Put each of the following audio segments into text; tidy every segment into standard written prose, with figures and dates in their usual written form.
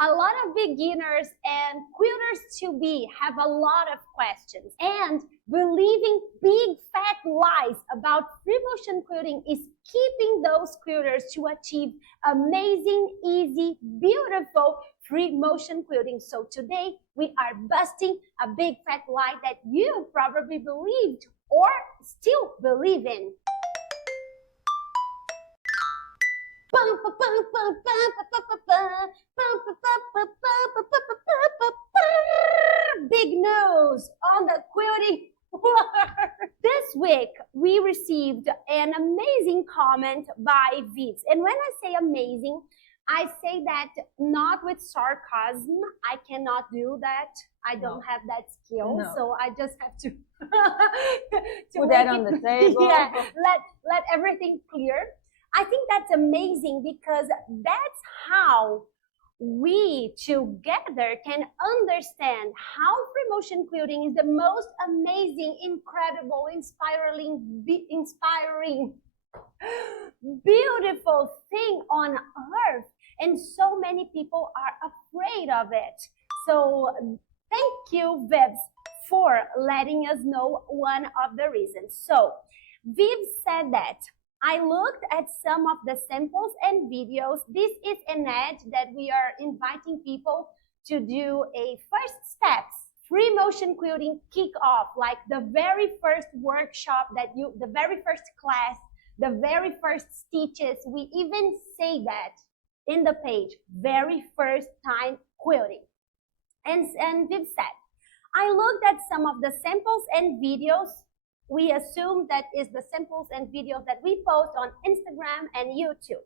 A lot of beginners and quilters to be have a lot of questions, and believing big fat lies about free motion quilting is keeping those quilters to achieve amazing, easy, beautiful free motion quilting. So today we are busting a big fat lie that you probably believed or still believe in. Big news on the quilting world. This week we received an amazing comment by Vives, and when I say amazing, I say that not with sarcasm. I cannot do that. I don't have that skill, so I just have to, put that on the table. Yeah, let everything clear. I think that's amazing because that's how we together can understand how free motion quilting is the most amazing, incredible, inspiring, beautiful thing on earth. And so many people are afraid of it. So thank you, Vives, for letting us know one of the reasons. So Vives said that I looked at some of the samples and videos. This is an ad that we are inviting people to do a first steps free motion quilting kickoff, like the very first workshop the very first class, the very first stitches. We even say that in the page, very first time quilting. And Viv said, I looked at some of the samples and videos. We assume that is the samples and videos that we post on Instagram and YouTube.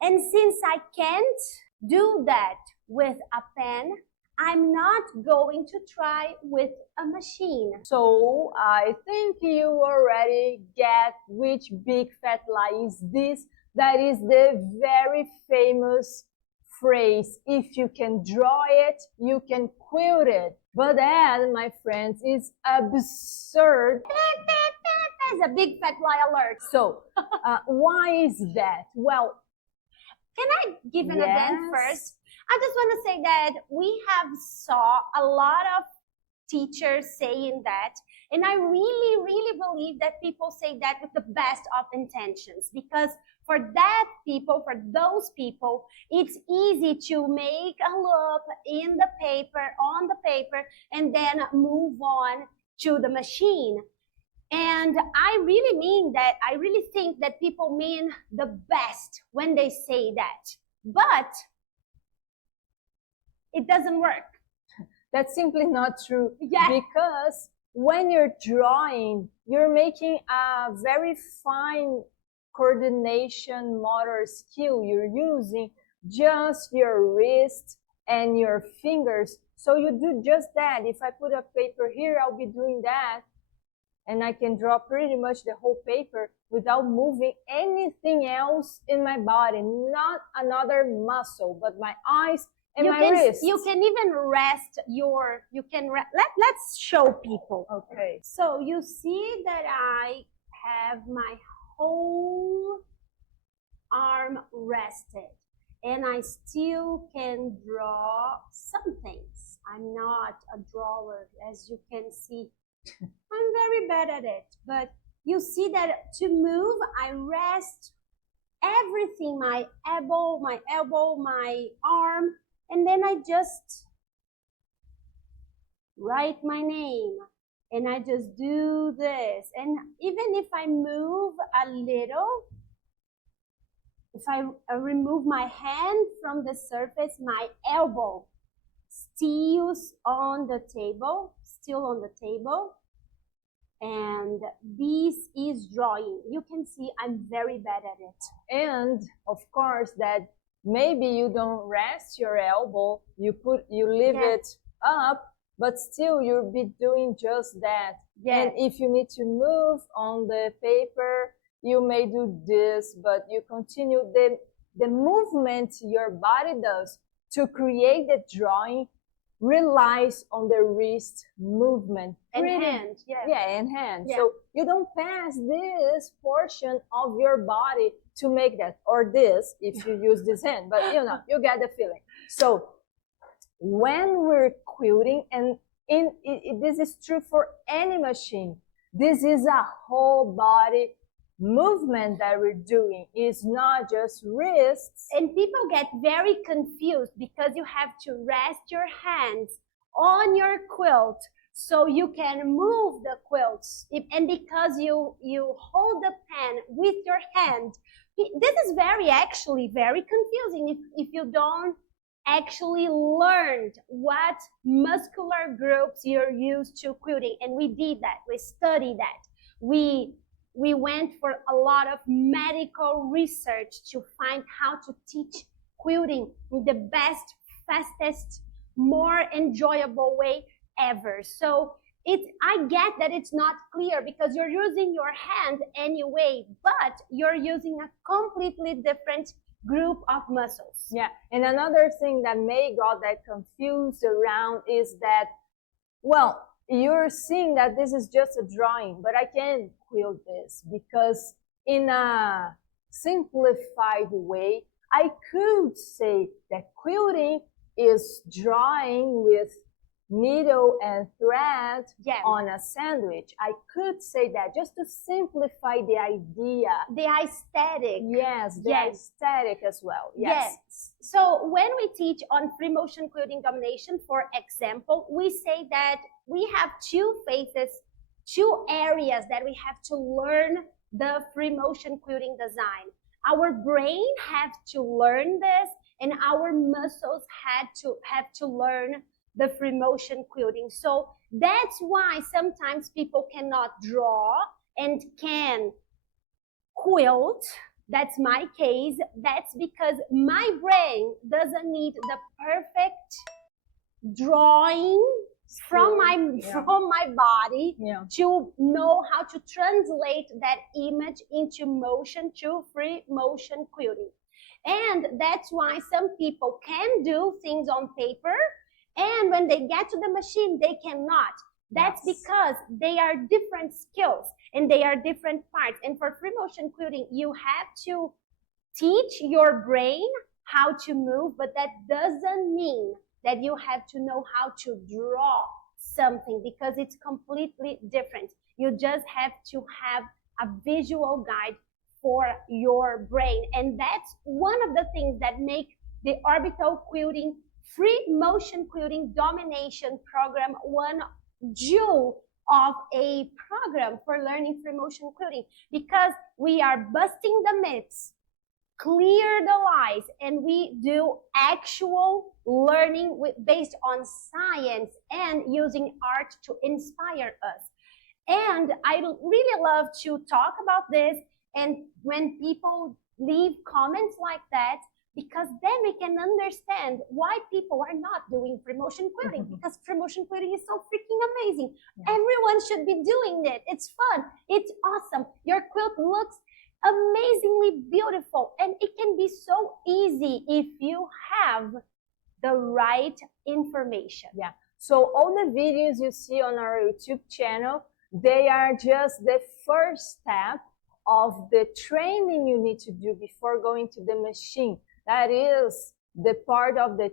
And since I can't do that with a pen, I'm not going to try with a machine. So I think you already get which big fat lie is this. That is the very famous phrase, if you can draw it, you can quilt it. But that, my friends, is absurd. That's a big fat lie alert. So, why is that? Well, can I give an event first? I just want to say that we have saw a lot of teachers saying that, and I really, really believe that people say that with the best of intentions, because for those people, it's easy to make a loop in the paper, on the paper, and then move on to the machine. And I really mean that. I really think that people mean the best when they say that. But it doesn't work. That's simply not true. Yeah. Because when you're drawing, you're making a very fine coordination motor skill. You're using just your wrist and your fingers. So you do just that. If I put a paper here, I'll be doing that. And I can draw pretty much the whole paper without moving anything else in my body. Not another muscle, but my eyes and my wrist. You can even rest let's show people. Okay. So you see that I have my whole arm rested, and I still can draw some things. I'm not a drawer, as you can see. I'm very bad at it, but you see that to move, I rest everything, my elbow, my arm, and then I just write my name. And I just do this. And even if I move a little, if I remove my hand from the surface, my elbow still on the table, and this is drawing. You can see I'm very bad at it. And of course that maybe you don't rest your elbow, you leave it up, but still you'll be doing just that. And if you need to move on the paper, you may do this, but you continue the movement your body does to create the drawing relies on the wrist movement and hand. And hand. So you don't pass this portion of your body to make that, or this if you use this hand, but you know, you get the feeling. So when we're quilting, and this is true for any machine, this is a whole body movement that we're doing. It's not just wrists. And people get very confused because you have to rest your hands on your quilt so you can move the quilts. And because you hold the pen with your hand, this is actually very confusing if you don't actually learn what muscular groups you're used to quilting. And we did that. We studied that. We went for a lot of medical research to find how to teach quilting in the best, fastest, more enjoyable way ever. So I get that it's not clear because you're using your hand anyway, but you're using a completely different group of muscles. Yeah, and another thing that may got that confused around is that, well, you're seeing that this is just a drawing, but I can quilt this because in a simplified way, I could say that quilting is drawing with needle and thread on a sandwich. I could say that just to simplify the idea. The aesthetic. Yes, the aesthetic as well. Yes. So when we teach on free motion quilting domination, for example, we say that we have two phases, two areas that we have to learn the free motion quilting design. Our brain have to learn this, and our muscles have to learn the free motion quilting. So that's why sometimes people cannot draw and can quilt. That's my case. That's because my brain doesn't need the perfect drawing from my body to know how to translate that image into motion to free motion quilting. And that's why some people can do things on paper, and when they get to the machine, they cannot. That's because they are different skills and they are different parts. And for free motion quilting, you have to teach your brain how to move, but that doesn't mean that you have to know how to draw something, because it's completely different. You just have to have a visual guide for your brain. And that's one of the things that make the Orbital Quilting Free Motion Quilting Domination program one jewel of a program for learning free motion quilting, because we are busting the myths, clear the lies, and we do actual learning based on science and using art to inspire us. And I really love to talk about this, and when people leave comments like that, because then we can understand why people are not doing free motion quilting, because free motion quilting is so freaking amazing. Everyone should be doing it. It's fun. It's awesome. Your quilt looks amazingly beautiful, and it can be so easy if you have the right information. Yeah. So all the videos you see on our YouTube channel, they are just the first step of the training you need to do before going to the machine. That is the part of the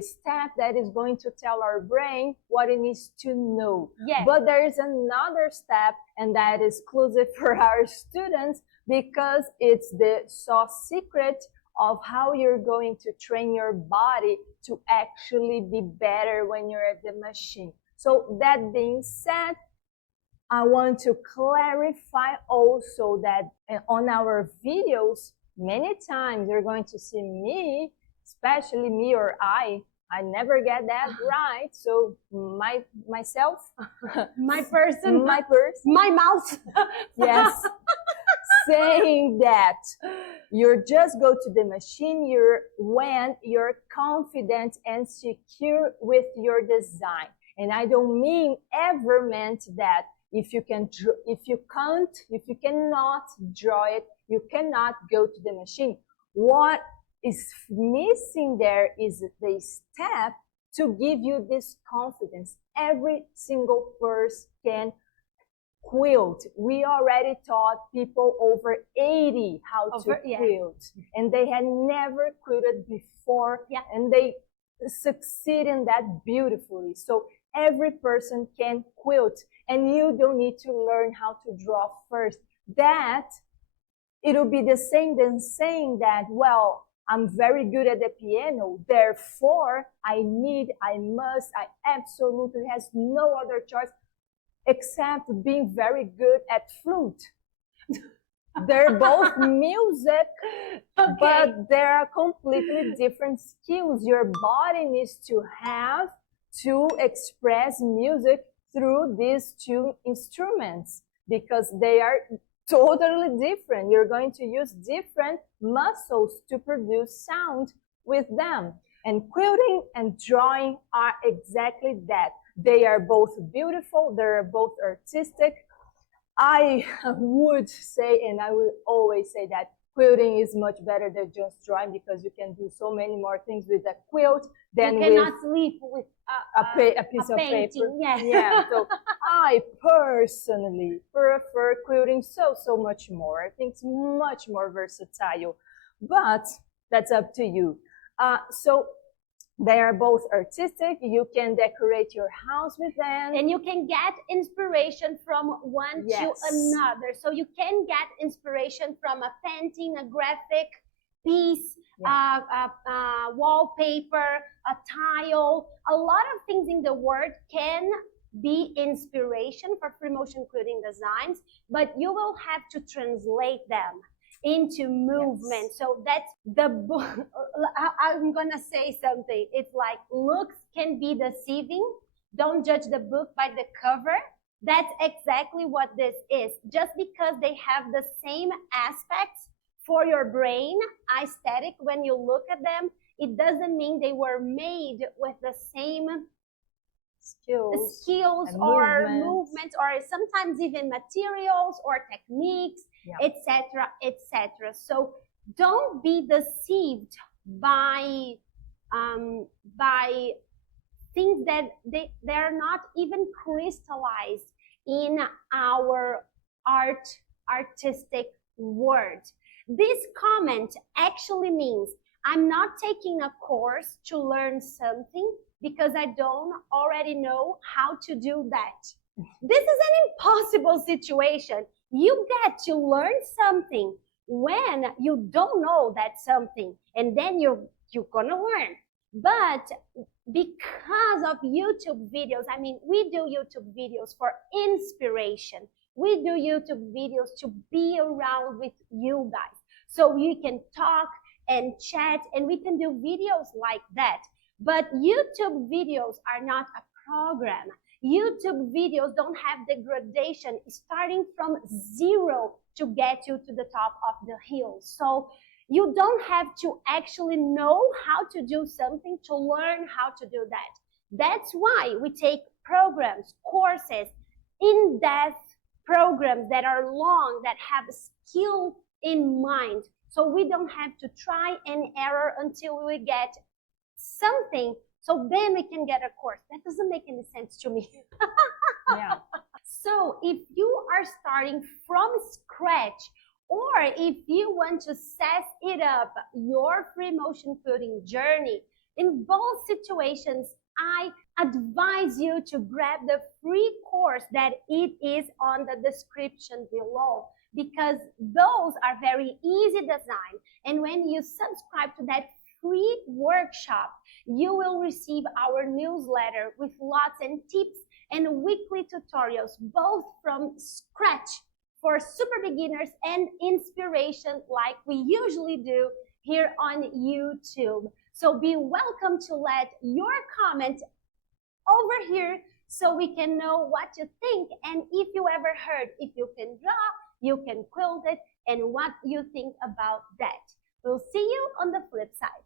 step that is going to tell our brain what it needs to know. Yes. But there is another step, and that is exclusive for our students, because it's the soft secret of how you're going to train your body to actually be better when you're at the machine. So that being said, I want to clarify also that on our videos, many times you're going to see me, especially me or I never get that right. So myself, my person, my mouth, yes, saying that you just go to the machine when you're confident and secure with your design. And I don't mean ever meant that if you cannot draw it, you cannot go to the machine. What is missing there is the step to give you this confidence. Every single person can quilt. We already taught people over 80 how to quilt, and they had never quilted before. before, Yeah. and they succeed in that beautifully. So every person can quilt, and you don't need to learn how to draw first. That it'll be the same than saying that, well, I'm very good at the piano, therefore I absolutely has no other choice except being very good at flute. They're both music, Okay. but they're completely different skills. Your body needs to have to express music through these two instruments because they are totally different. You're going to use different muscles to produce sound with them. And quilting and drawing are exactly that. They are both beautiful, they're both artistic. I would say, and I will always say that quilting is much better than just drawing because you can do so many more things with a quilt than you with cannot sleep with a piece of painting. paper. Yeah. Yeah. So I personally prefer quilting so much more. I think it's much more versatile, but that's up to you. So they are both artistic. You can decorate your house with them. And you can get inspiration from one Yes. to another. So you can get inspiration from a painting, a graphic piece, Yeah. wallpaper, a tile. A lot of things in the world can be inspiration for free motion quilting designs, but you will have to translate them into movement. Yes. So that's the book. I'm gonna say something. It's like looks can be deceiving. Don't judge the book by the cover. That's exactly what this is. Just because they have the same aspects for your brain, aesthetic, when you look at them, it doesn't mean they were made with the same skills or movements, or sometimes even materials or techniques, etc., etc. So don't be deceived by things that they're not even crystallized in our artistic words. This comment actually means I'm not taking a course to learn something because I don't already know how to do that. This is an impossible situation. You get to learn something when you don't know that something, and then you're gonna learn. But because of YouTube videos, I mean, we do YouTube videos for inspiration. We do YouTube videos to be around with you guys. So we can talk and chat, and we can do videos like that. But YouTube videos are not a program. YouTube videos don't have degradation starting from zero to get you to the top of the hill. So you don't have to actually know how to do something to learn how to do that. That's why we take programs, courses, in-depth programs that are long, that have skill in mind. So we don't have to try and error until we get something, so then we can get a course. That doesn't make any sense to me. Yeah. So if you are starting from scratch, or if you want to set it up, your free motion quilting journey, in both situations, I advise you to grab the free course that it is on the description below, because those are very easy design. And when you subscribe to that free workshop, you will receive our newsletter with lots and tips and weekly tutorials, both from scratch for super beginners and inspiration like we usually do here on YouTube. So be welcome to let your comment over here so we can know what you think, and if you ever heard if you can draw, you can quilt it, and what you think about that. We'll see you on the flip side.